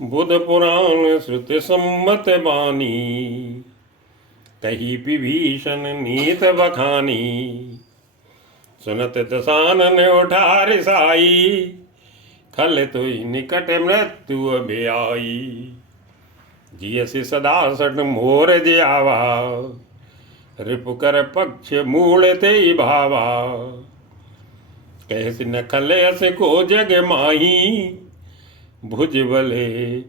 बुध पुराण श्रुति सम्मत बानी, कही विभीषण नीत बखानी। सुनत दसानन उठार साई, खल तुई निकट मृत्यु अभ्याई। जियसि सदा सठ मोर जियावा, रिपु कर पक्ष मूल ते भावा। कहसि न खलयस को जग माही, भुज बले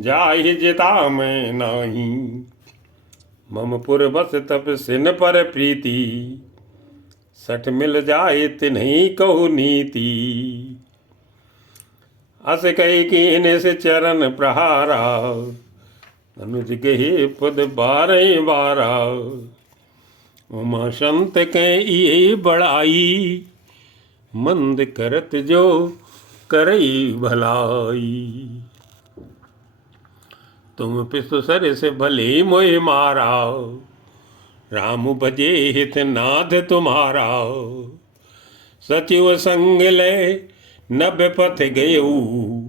जाहि जिता मैं नाही। मम पुर बस तप सिन पर प्रीति, सठ मिल जाए तिन्हि कहु नीति। अस कही कीन से चरण प्रहारा, अनुज गहे पद बारह बारा। उमा संत के ये बड़ाई, मंद करत जो करई भलाई। तुम पिसु सर से भले मोहि मारा, राम भजे हित नाथ तुम्हारा। सचिव संग ले नभ पथ गयऊ,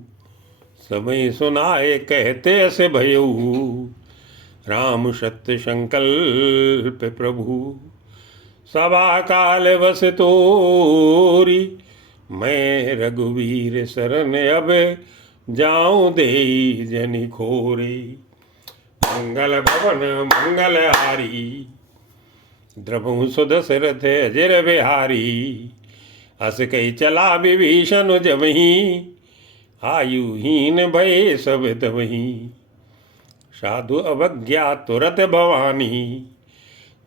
समय सुनाए कहते अस भयऊ। राम सत्य संकल्प प्रभु, सभा काल बस तोरी। मैं रघुवीर शरण अब जाऊं दे जनि खोरी। मंगल भवन मंगल हारी, द्रभु सुदशरथ अजर बिहारी। अस कही चला विभीषण जबहि, आयुहीन भय सब तबहि। साधु अवज्ञा तुरत भवानी,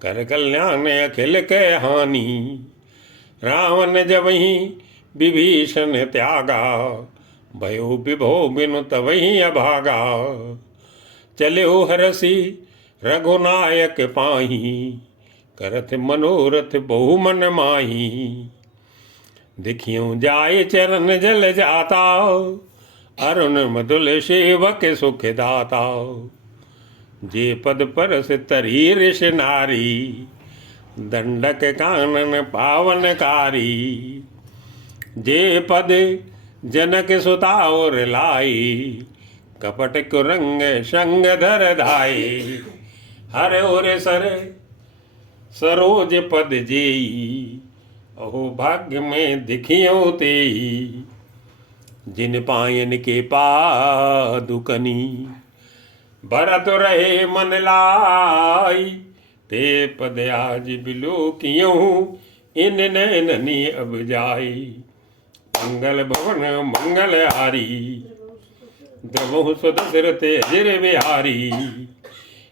कर कल्याण अखिल के हानि। रावण जबहि विभीषण त्यागा, भयो विभो बिनु तबहि अभागा। चले हरसि रघुनायक पाही, करत मनोरथ बहु मन माही। देखियो जाय चरण जल जाता, अरुण मधुल सेवक सुख दाता। जे पद परस तरी ऋष नारी, दंडक कानन पावनकारी। जे पद जनक सुता और लाई, कपट कुरंग संग धर धाई। हर और सर सरोज पद जेई, अहो भाग्य में दिखियो तेई। जिन पायन के पादुकनी, भरत रहे मन लाई। ते पद आज बिलो कियूं, इन नैननी अब जाई। मंगल भवन मंगल हारी, द्रवहु सुदशरथ अजर बिहारी।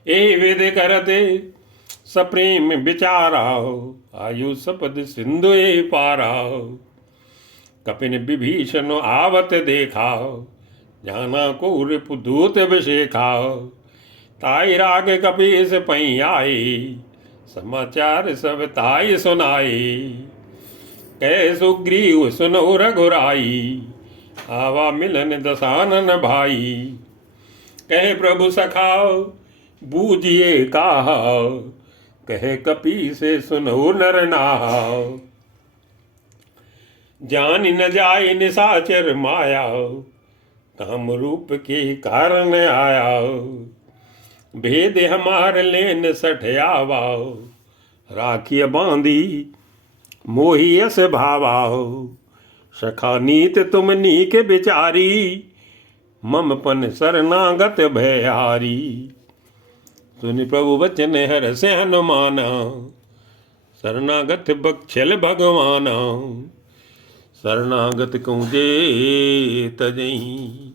ए विद करते सप्रेम विचारा, आयु सपद सिंधु ए पारा। कपिन विभीषण आवत देखा, जाना को रिपुदूत अभिषेखा। ताई राग कपीस पई आए, समाचार सब ताई सुनाए। कह सुग्रीव सुनो रघुराई, आवा मिलन दसानन भाई। कह प्रभु सखाओ बूझिए कहा, कहे कपी से सुनो नर नाहा। जान न जाय निशाचर माया, काम रूप के कारण आया। भेद हमार लेन सठयावा, राखिय बांधी मोही अस भावा। सखा नीत तुम नीक बिचारी, मम पन शरणागत भयहारी। सुनि प्रभु वचन हर्षि हनुमाना, शरणागत बक्षल भगवाना। शरणागत कहूँ जे तजहि,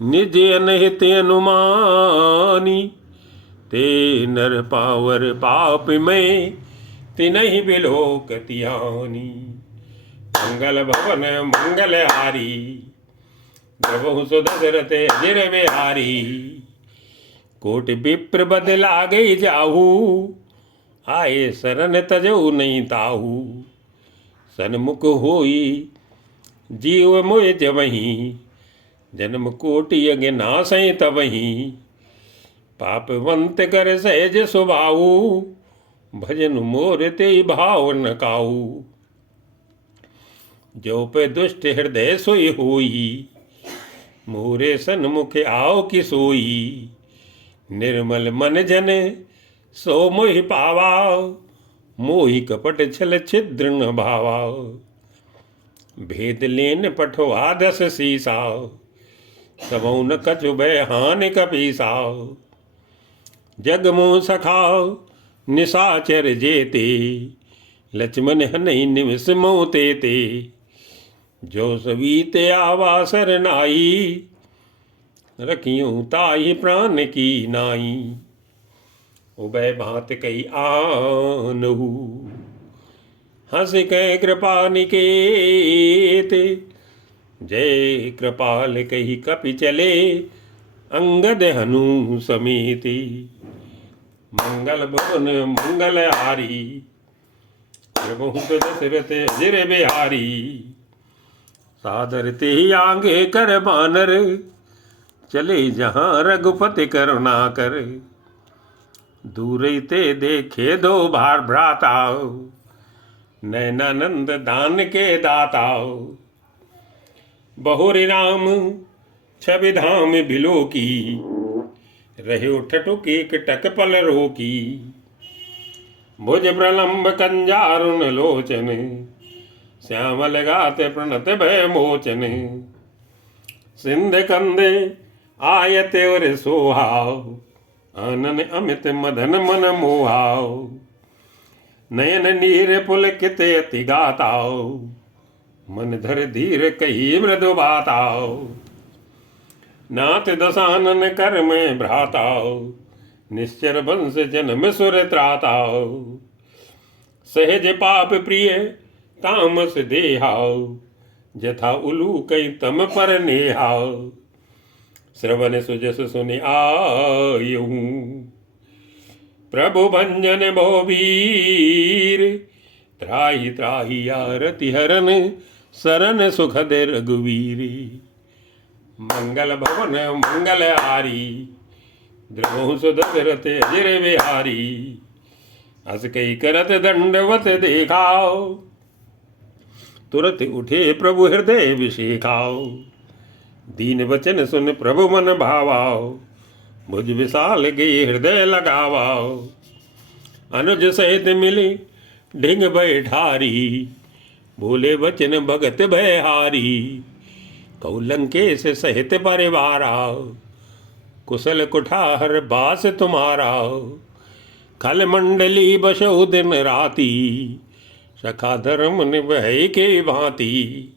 निज अनहित अनुमानी। ते नर पावर पाप में, तिनहि बिलोकति हानि। मंगल भवन मंगल हारी, द्रवहु सुदशरथ अजर बिहारी। कोट विप्र बदला गई जाहू, आए शरण तजऊ नहीं ताहू। सन्मुख होई जीव मोय जबहि, जन्म कोटि यज्ञ नासै तबहि। पापवंत कर सहज सुभाऊ, भजन मोर ते भाव न काऊ। जो पे दुष्ट हृदय सोई होई, मोरे सन्मुख आओ कि सोई, निर्मल मन जन सो मोहि पावा, मोहि कपट छल छिद्र न भावा, भेद लेन पठवा 10 सीसा, सबौ न कछु भय हानि कपीसा, जग मोह सखाओ निशाचर जेते, लक्ष्मण हनई निमिष मोह तेते, जो सवीते आवा सरनाई, रखियूं ताहि प्राण की नाई, उभय भांत कई आनहु, हंस कह कृपा निकेत, जय कृपाल कही कपि चले, अंगद हनु समेति, मंगल भवन मंगल हारी, प्रभुत दशरथ अजिर बिहारी, सादर ते आगे कर बानर, चले जहाँ रघुपति करुणा कर, दूर ते देखे दो भार भ्राता, नैनानंद दान के दाता, बहुरी राम छवि धाम बिलो की, रहे ठटुक एक टक पल रोकी, भुज प्रलंब कंजारुन लोचन, श्यामल गात प्रणत भय मोचन, सिंध कंदे आयत और सोहाव, आनन अमित मदन मन मोहाव, नयन नीर पुलकित अति गाताओ, मन धर धीर कही मृदु बाताओ, नाथ दशानन कर में भ्राताओ, निश्चर वंश जन्म सुर त्राताओ, सहज पाप प्रिय तामस देहाओ, जथा उलू कई तम पर नेहाओ, श्रवण सुजस सुनि आयऊ, प्रभु भंजन बहुवीर, त्राहि त्राहि आरति हरन, शरण सुखद रघुवीरी, मंगल भवन मंगल हारी, द्रवहु सुदशरथ अजिर बिहारी, हस कई करत दंडवत देखाओ, तुरत उठे प्रभु हृदय विषेखाओ, दीन वचन सुन प्रभु मन भावाओ, भुज विशाल गई हृदय लगावाओ, अनुज सहित मिली ढिंग बैठारी, बोले वचन भगत भय हारी, कहु लंकेश सहित परिवारा, कुशल कुठार बास तुम्हारा, खल मंडली बसहु दिन राती, सखा धर्म निभय के भांति,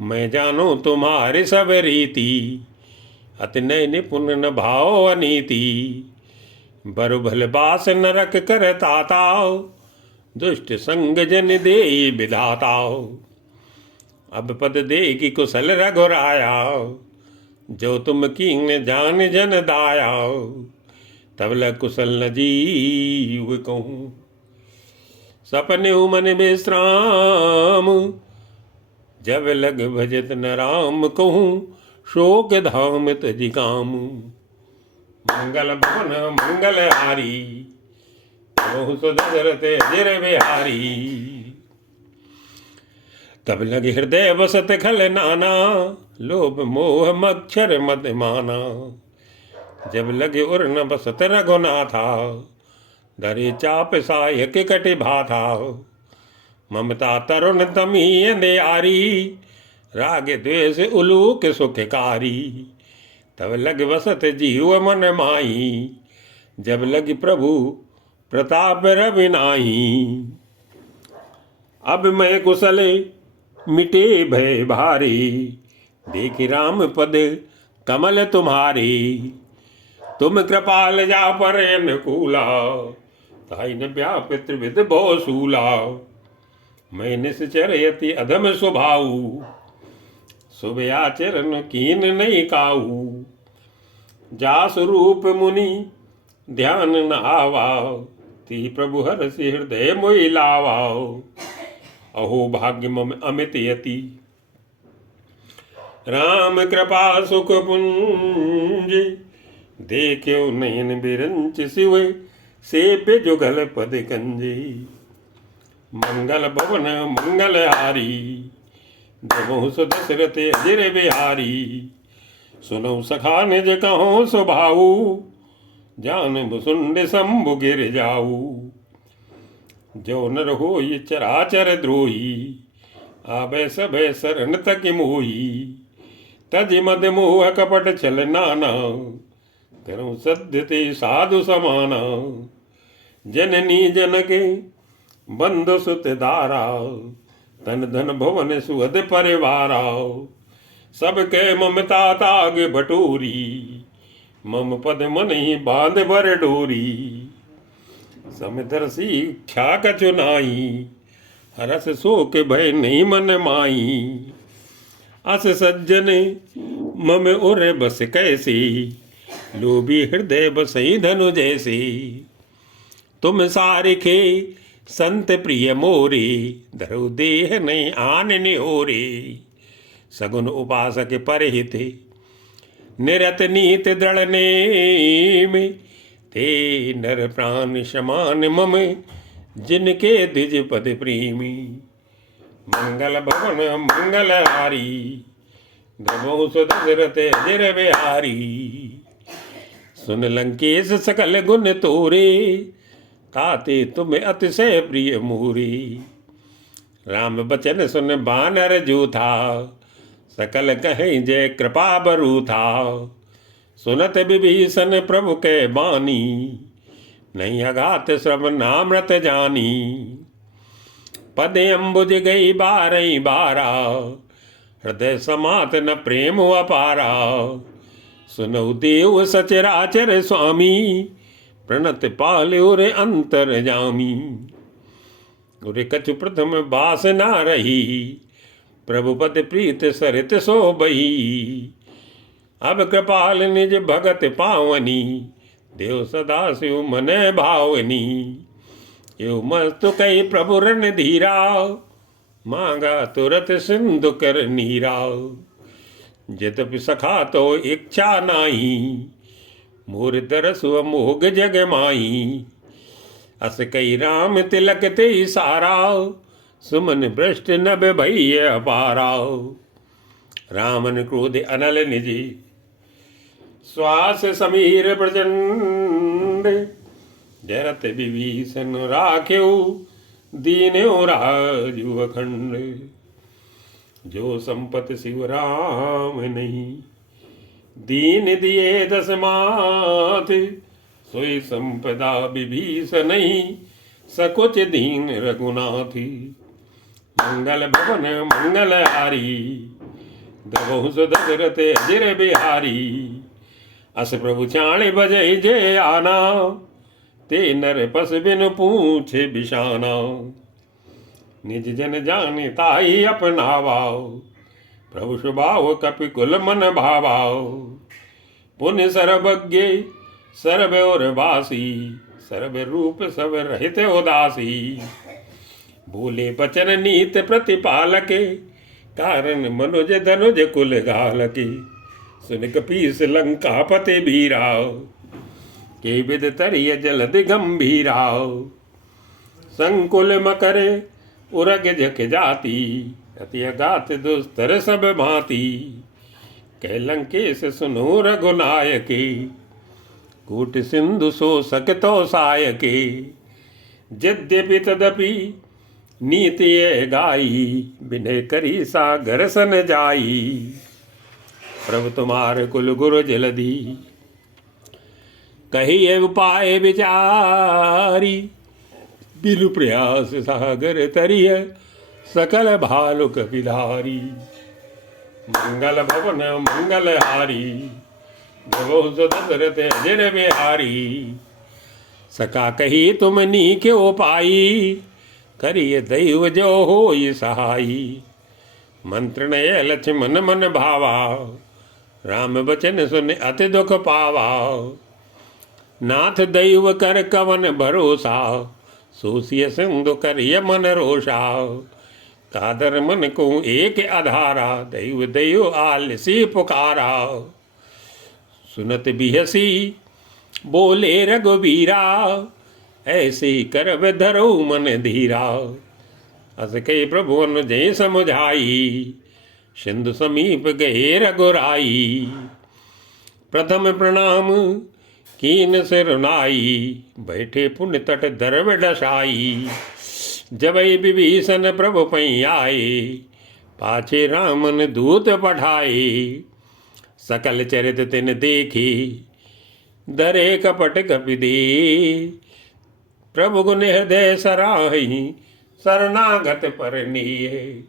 मैं जानो तुम्हारे सब रीति, अति नय निपुण न भाव अनीति, बरु भल बास नरक कर ताताओ, दुष्ट संग जन दे विधाताओ, अब पद दे की कुशल रघुराया, जो तुम कीन जान जन दाया, तब लग कुशल न जीव कहूँ, सपने मन विश्राम, जब लग भजत न राम कहूँ, शोक धाम तजि काम, मंगल भवन मंगल हारी, बहु सुदशरथ अजिर बिहारी, तब लगे हृदय बसत खल नाना, लोभ मोह मच्छर मद माना, जब लगे उर न बसत रघुनाथा, धरे चाप सायक कटि भाथा, ममता तरुण तमी अंधियारी, राग द्वेष उलूक सुखकारी, तब लग बसत जीव मन माही, जब लग प्रभु प्रताप रवि नाही, अब मैं कुशल मिटे भय भारी, देखि राम पद कमल तुम्हारी, तुम कृपाल जा पर अनुकूला, ताई न व्यापित त्रिविध बहु सूला, मैं निश्चर यति अधम स्वभाऊ, शुभ आचरण कीन नहीं काऊ, जासु रूप मुनि ध्यान न आवाओ, ती प्रभु हरसि हृदय मोहि लावाओ, अहो भाग्य मम अमित यति, राम कृपा सुख पुंज, देख्यो नयन बिरंच शिव, सेप्य जुगल पद कंजी, मंगल भवन मंगल हारी, जबहु सुदशरथ अजिर बिहारी, सुनो सखा निज कहो सुभाऊ, जान मुसुंड शंभु गिर जाऊ। जो नर हो ये चराचर द्रोही, आबे सबे शरण तक मोही। तज मद मोह कपट छल नाना, करूं सद्य ते साधु समाना। जननी जन के बंधु सुत दारा, तन धन भवन सुहद परिवारा। सबके ममता ताग बटोरी, मम पद मन ही बांध भर डोरी। समदर्शी ख्या कछु नाई, हरस शोक भय नहीं मन माई। अस सज्जन मम उर बस कैसे, लोभी हृदय बसई धनु जैसे। तुम सारिखे संत प्रिय मोरे, धरो देह नहीं आन निहोरे। सगुन उपासक परहित, निरत नीत दृढ़ नेम। ते नर प्राण समान मम, जिनके द्विज पद प्रेमी। मंगल भवन मंगल हारी, द्रवो सुदशरथ अजर बिहारी। सुन लंकेश सकल गुण तोरे, ताते तुम अतिशय प्रिय मोरे। राम बचन सुन बानर जो था, सकल कहें जय कृपा बरू था। सुनत विभीषण प्रभु के बानी, नहीं अघात श्रवण नामृत जानी। पद अम्बुज गई बारई बारा, हृदय समात न प्रेम अपारा। सुनौ देव सचराचर स्वामी, प्रणत पाल्यो रे अंतर जामी। उरे कछु प्रथम बास ना रही, प्रभु पद प्रीत सरित सो बही। अब कृपाल निज भगत पावनी, देव सदा शिव मन भावनी। यो मस्तु कई प्रभु रण धीरा, मांगा तुरत सिंधु कर नीरा। यद्यपि सखा तो इच्छा नाही, मोर दरस मोग जग माई। अस कई राम तिलक ते सारा, सुमन भ्रष्ट नभ भय अपारा। रामन क्रोध अनल निजी, श्वास समीर प्रचंड। जरत विभीषण राख्यो, दीन्यो राजु अखंड। जो संपत शिव राम नहीं, दीन दिए दस माथ। सोई संपदा विभीषण नहीं, सकुच दीन रघुनाथी। मंगल भवन मंगल हारी, द्रवहु सुदशरथ अजर बिहारी। अस प्रभु चाणे बजै जे आना, ते नर पस बिन पूछे बिशाना। निज जन जाने ताई अपनावाओ, प्रभु स्वभाव कपि कुल मन भावाओ। पुण्य सर्वज्ञ सर्व और वासी, सर्व रूप सब रहित उदासी। बोले बचन नीत प्रतिपालके, कारण मनुज धनुज कुल घालके। सुन कपीस लंका पते बीराओ, के विद तरिय जलद गंभीराओ। संकुल मकर उरग झक जाती, अति अगात दुस्तर सब भांति। कह लंकेश सुनो रघुनायके, कूट सिंधु सो सकतो सायके। यद्यपि तदपि नीति ये गाई, बिनय करी सागर सन जाई। प्रभु तुम्हारे कुल गुरु जलधि, कही उपाय विचारी। बिनु प्रयास सागर तरिय, सकल भालुक विधारी। मंगल भवन मंगल हारी, द्रवो सुदशरथ अजर बिहारी। सका कही तुम नीके उपाई, करिय दैव जो होई सहाई। मंत्र नय लक्ष्मण मन भावा, राम बचन सुन अति दुख पावा। नाथ दैव कर कवन भरोसा, सोसिय सिंधु करिय मन रोषा। कादर मन को एक आधारा, दैव दैव आलसी पुकारा। सुनत बिहसी बोले रघुबीरा, ऐसे कर धरो मन धीरा। अस कही प्रभु अनुजय समझाई, सिंधु समीप गए रघुराई। प्रथम प्रणाम कीन सिर नाई, बैठे पुण्य तट दरब डसाई। जबई विभीषण प्रभु पई आए, पाछे रामन दूत पठाए। सकल चरित तिन देखी, दरे कपट कपि दे। प्रभु गुण हृदय सराहि, शरणागत पर नीये।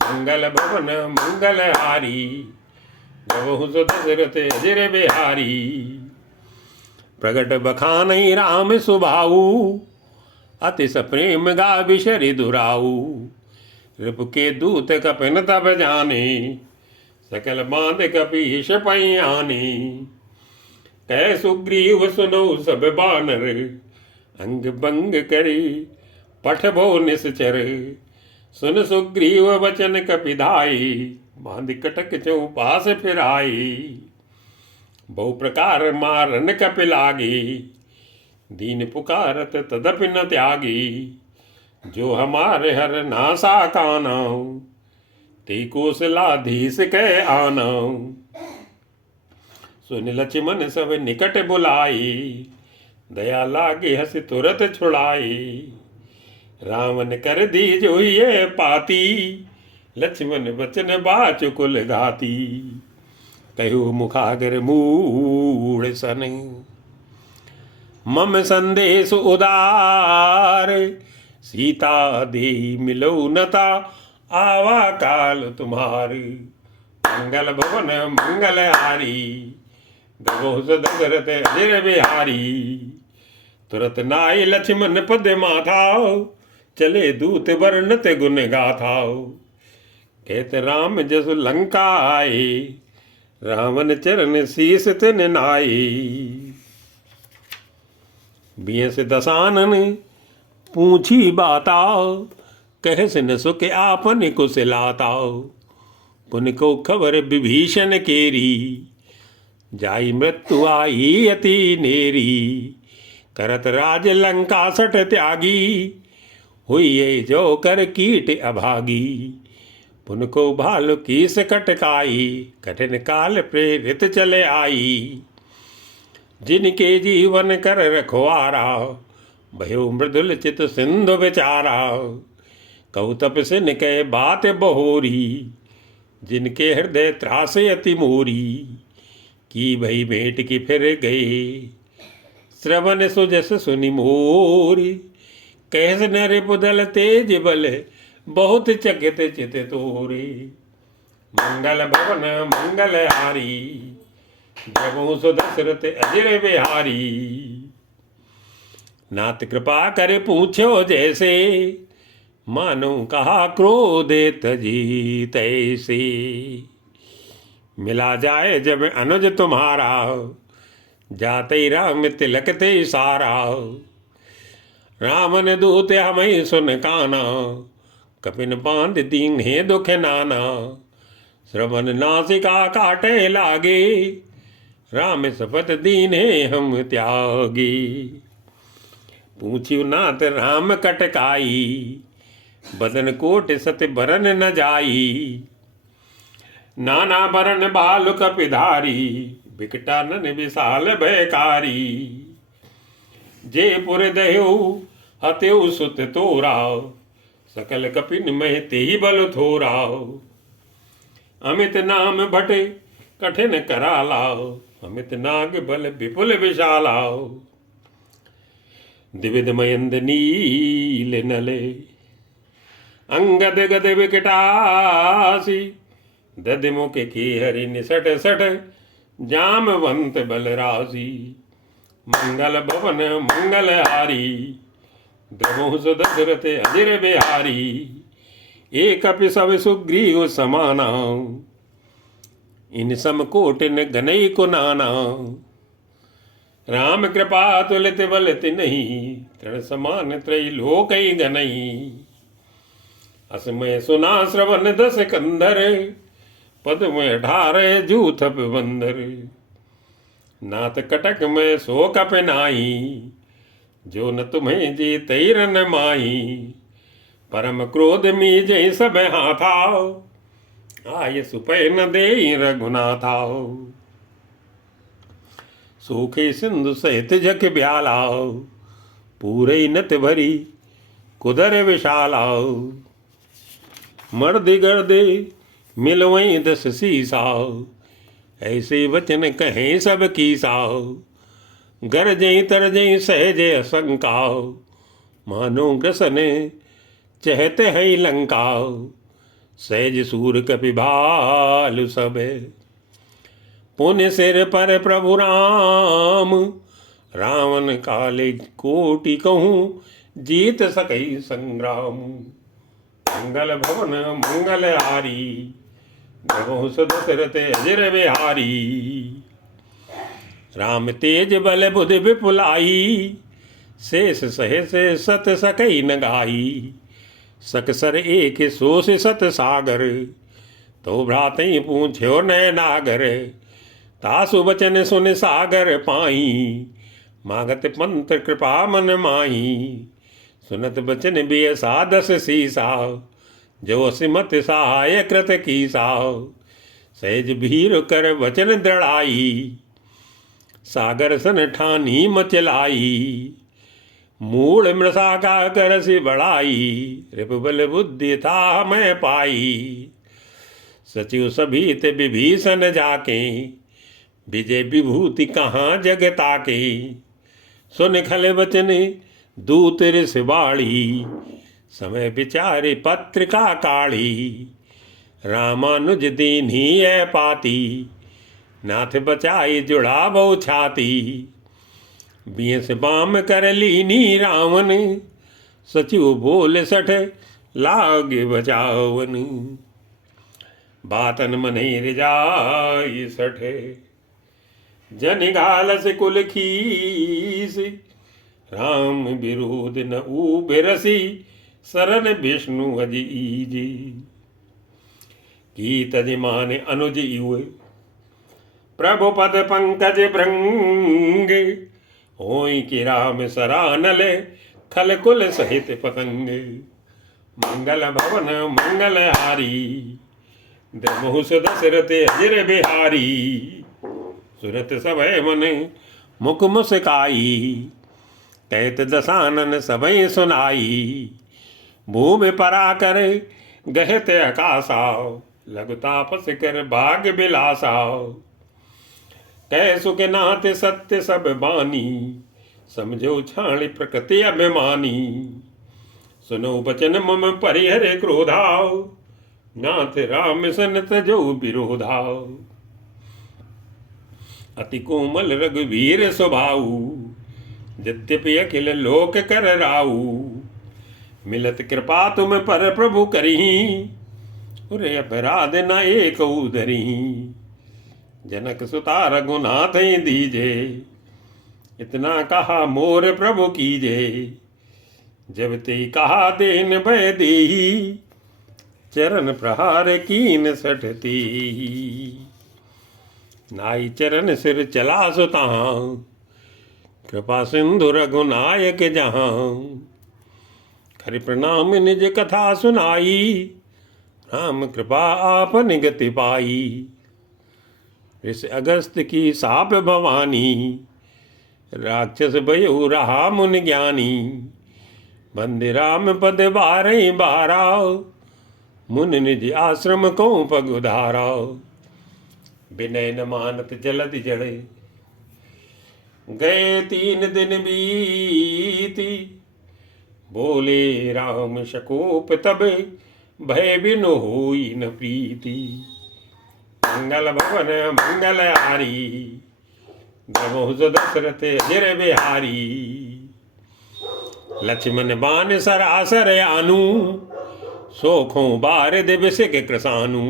मंगल भवन मंगल हारी, गवहु सो दशरथ अजिर बिहारी। प्रगट बखानई राम सुभाऊ, अतिश प्रेम गा बिशरि दुराऊ। रिपु के दूत कपिन तब जाने, सकल बांध कपीश पई आने। कह सुग्रीव सुनो सब बानर, अंग भंग करे पठबो निश्चर। सुन सुग्रीव वचन कपिधाई, बांध कटक चौपास फिराई। बहु प्रकार मारन कपि लागे, दीन पुकारत तदपि न त्यागी। जो हमारे हर नासा कानाऊ, ते कौशलाधीश कह आनाऊ। सुन लक्ष्मण सब निकट बुलाई, दया लागे हस तुरत छुड़ाई। रावण कर दी जो ये पाती, लक्ष्मण वचन बाचुकुल घाती। कहु मुखागर मूढ़ सन, मम संदेश उदार। सीता दे मिलो नता, आवा काल तुम्हारी। मंगल भवन मंगल हारी, गवहु सो दशरथ अजिर बिहारी। तुरत नाई लक्ष्मण पद माथाओ, चले दूत वर्णत गुण गाथाओ। कहत राम जसु लंका आए, रावण चरण शीस तिन नाई। बियस दसानन पूछी बाताओ, कह सिन सुख आपन कुशलाताओ। पुन को खबर विभीषण केरी, जाई मृत्यु आई अति नेरी। करत राज लंका सठ त्यागी, हुई जो कर कीट अभागी। पुन को भालु कीस कटकाई, कठिन काल प्रेरित चले आई। जिनके जीवन कर रखवारा, भयो मृदुल चित सिंधु विचारा। कहु तपसिन कह बात बहोरी, जिनके हृदय त्रास अति मोरी। की भई भेंट की फिर गए, श्रवण सुजस सुनि मोरी। कहस नर पुदल तेज बल, बहुत चकित चित तोरे। मंगल भवन मंगल हारी, जगु सो दशरथ अजिर बिहारी। नाथ कृपा कर पूछो जैसे, मानो कहा क्रोध तजी तैसे। मिला जाए जब अनुज तुम्हारा, जाते राम तिलक ते सारा। रामन दूत हमें सुन काना, कपिन बांध दीन हे दुख नाना। श्रवण नासिका काटे लागे, राम शपथ दीन हे हम त्यागी। पूछ्यु नाथ राम कटकाई, बदन कोट सत बरन न जाई। नाना बरन बालु कपिधारी, बिकटानन विशाल भयकारी। जे पुर दह्यु हत्यु सुत तोरा, सकल कपिन मह तेहि बल थोरा। अमित नाम भट कठिन कराला, अमित नाग बल विपुल विशाला। दिविद मयंद नील नले, अंगद गद विकटासी। दधिमुख की हरि निसट सट, जामवंत बलरासी। मंगल भवन मंगल हारी, द्रवहु सो दशरथ अजिर बिहारी। एक अपि सब सुग्रीव समाना, इन सम कोटिन गनई को नाना। राम कृपा तुलित बल तिन्हि, तृण समान त्रय लोक गनई। असमय सुना श्रवण दस कंधर, पद में 18 जूथप बंदर। नाथ कटक में सो कप नाई, जो न तुम्हें जी तैर न माही। परम क्रोध मी जय सब हाथाओ, आय सुपय न दे रघुनाथाओ। सूखे सिंधु सहित जग ब्याला, पूरे नत भरी कुदर विशाला। मर्द गर्दे मिलवई दस सीसा, ऐसे वचन कहें सब कीसा। गरजई तरजई सहजे असंका, मानो ग्रसन चहते हैं लंका। सहज सूर कपिभालु सब, पुण्य सिर पर प्रभु राम। रावण काले कोटि कहूँ, जीत सकई संग्राम। मंगल भवन मंगल हारी, जगो सुदशरथ अजर बिहारी। राम तेज बल बुधि विपुलाई, शेष सहेस सत सकई न गाई। सकसर एक सोस सत सागर, तो भ्रातई पूछ्यो नय नागर। तासु बचन सुन सागर पाई, मागत पंथ कृपा मन माही। सुनत बचन बियसा दस सीसा, जो सिमत सहाय कृत कीसा। सहज भीर कर वचन दृढ़ाई, सागर सन ठानी मचलाई। मूल मृषा का करसि बढ़ाई, रिपुबल बुद्धि था मैं पाई। सचिव सभीत विभीषण जाके, विजय विभूति कहाँ जग ताके। सुन खल वचन दूत ऋष बाड़ी, समय विचारे पत्रिका काढ़ी। रामानुज दीन्ही है पाती, नाथ बचाई जुड़ा बहु छाती। बियस बाम कर लीनी रावण, सचिव बोल सठ लागे बचावन। बातन मने रिजाई सठे, जन घालस कुल खीस। राम विरोध न उबिरसी, शरण विष्णु अजीजी। की तजमान अनुज युए, प्रभु पद पंकज भृंग। होई कि राम सरानले, खल कुल सहित पतंगे। मंगल भवन मंगल हारी, दमहु दशरथ अजर बिहारी। सुरत सभय मन मुख मुस्काई, कहत दसानन सबय सुनाई। भूमि परा कर गहत आकाशा, लघु तापस कर भाग बिलासा। कह सुख नाथ सत्य सब बानी, समझो छाण प्रकृति अभिमानी। सुनो बचन मम परिहर क्रोधाव, नाथ राम सन तजो विरोधाव। अति कोमल रघुवीर स्वभाऊ, यद्यपि अखिल लोक कर राऊ। मिलत कृपा तुम पर प्रभु करही, उरे अपराध न एक उधरी। जनक सुता रघुनाथ दीजे, इतना कहा मोर प्रभु कीजे। जब ते कहा देन भय देही, चरण प्रहार कीन सठती। नाई चरण सिर चला सुतहाँ, कृपा सिंधु रघुनायक जहाँ। खरि प्रणाम निज कथा सुनाई, राम कृपा आपन गति पाई। ऋषि अगस्त की साप भवानी, राक्षस भयो रहा मुनि ज्ञानी। बंदे राम पद बारहि बारा, मुनि निज आश्रम को पग उधारा। विनय न मानत जलधि जड़े, गए 3 दिन बीती। बोले राम शकोप तब, भय बिनु होई न प्रीति। मंगल भवन मंगल हारी, गवहु दशरथ अजर बिहारी। लक्ष्मण बान सरासर आनु, सोखों बार दिवसिक कृसानु।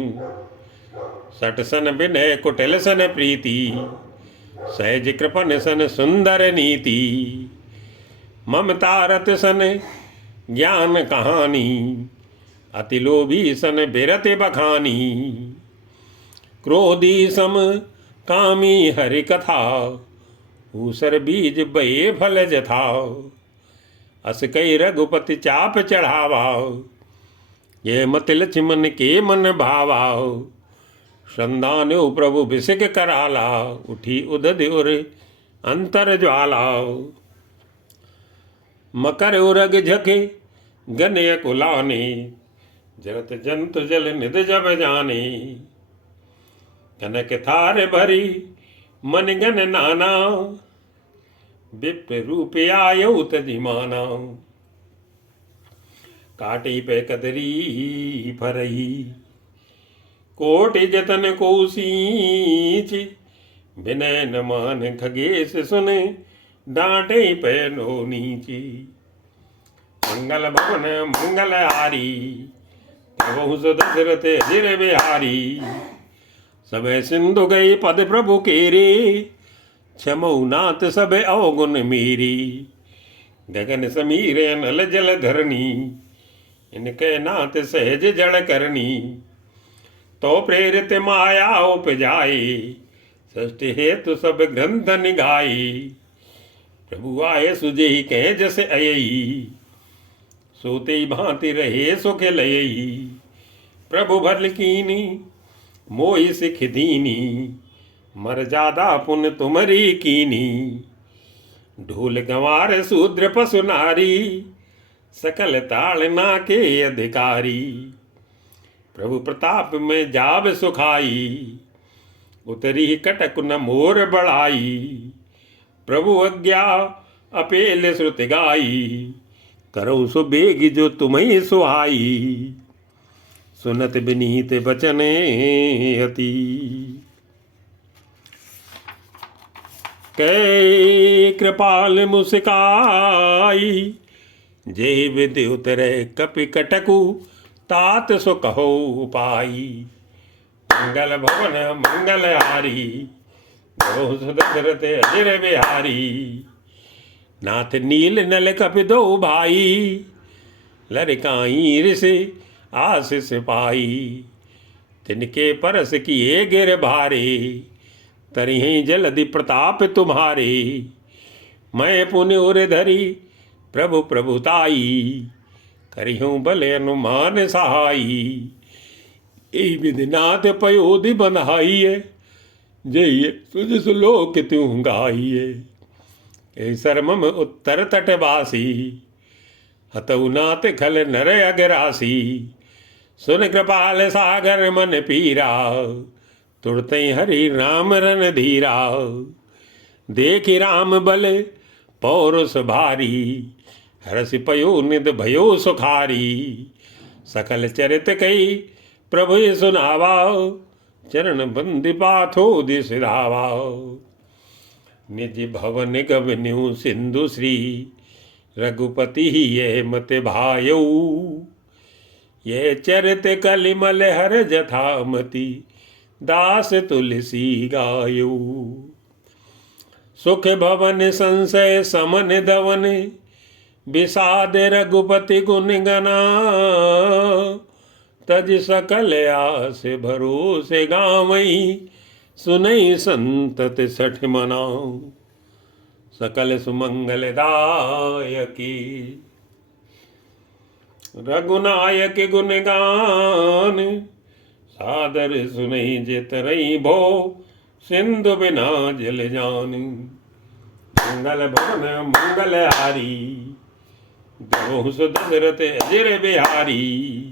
सट सन विनय कुटिल सन प्रीति, सहज कृपन सन सुंदर नीति। ममता रत सन ज्ञान कहानी, अति लोभी सन बिरत बखानी। क्रोधी सम कामी हरि कथा, ऊसर बीज बये फल जथा। अस कई रघुपति चाप चढ़ावा, ये मत लक्ष्मण के मन भावा। संदान्यो प्रभु भिषिक कराला, उठी उदधि उर अंतर ज्वाला। मकर उरग झके गनय कुलाने, जरत जंतु जल निध जब जाने। कनक थार भरी मन गन नाना, विप्र रूप आयो तजिमाना। काटी पे कदरी फरही, कोटि जतन को सींच। विनय न मान खगेश सुने, डांटे पे नो नीची। मंगल भवन मंगल हारी, प्रभु दशरथ अजिर बिहारी। सब सिंधु गई पद प्रभु केरे, क्षमऊ नाथ सब अवगुण मेरी। गगन समीर नल जल धरनी, इनके नाथ सहज जड़ करनी। तो प्रेरित माया उपजाए, सृष्टि हेतु सब ग्रंथ निगाई। प्रभु आए सुजे कह जस अयई, सोते भांति रहे सुख लयई। प्रभु भल कीनी मोहि सिख दीनी, मर जादा पुन तुमरी कीनी। ढोल गंवार शूद्र पशु नारी, सकल ताड़ना के अधिकारी। प्रभु प्रताप में जाब सुखाई, उतरी कटक न मोर बढ़ाई। प्रभु आज्ञा अपेल श्रुति गाई, करो सो बेग जो तुम्हें सुहाई। सुनत विनीत बचने अति, कै कृपाल मुस्काई। जय विधि उतरे कपि कटकु, तात सो कहो उपाई। मंगल भवन मंगल हारी, प्रभु दशरथ अजिर बिहारी। नाथ नील नल कपि दो भाई, लड़काई ऋषि आशीष पाई। तिनके परस किए गिर भारे, तरिहि जलधि प्रताप तुम्हारे। मैं पुण्य उर धरी प्रभु प्रभुताई, करिहूँ बल अनुमान सहाई। ए विधिनाथ पयोधि बंधाइए, जय तुझ सुलोक तू गाइए। ए सरमम उत्तर तटवासी, हतऊ नाथ खल नर अगरासी। सुन कृपाल सागर मन पीरा, तुरते हरि राम रन धीरा। देखि राम बल पौरुष भारी, हरस पयो निध भयो सुखारी। सकल चरित कई प्रभु सुनावा, चरण बंदि पाथो दिस धावा। निज भवन गवन्यु सिंधु श्री, रघुपति ये मत भायौ। ये चरित कलिमल हर जथामति, दास तुलसी गायौ। सुख भवन संशय समन दवन, विषाद रघुपति गुण गना। तज सकल आस भरोसे गावई, सुनई संतत सठ मनाओ। सकल सुमंगल दायकी, रघुनायक गुण गान। सादर सुनई जितरई भो, सिंधु बिना जल जान। मंगल भवन मंगल हारी, दशरथ अजिर बिहारी।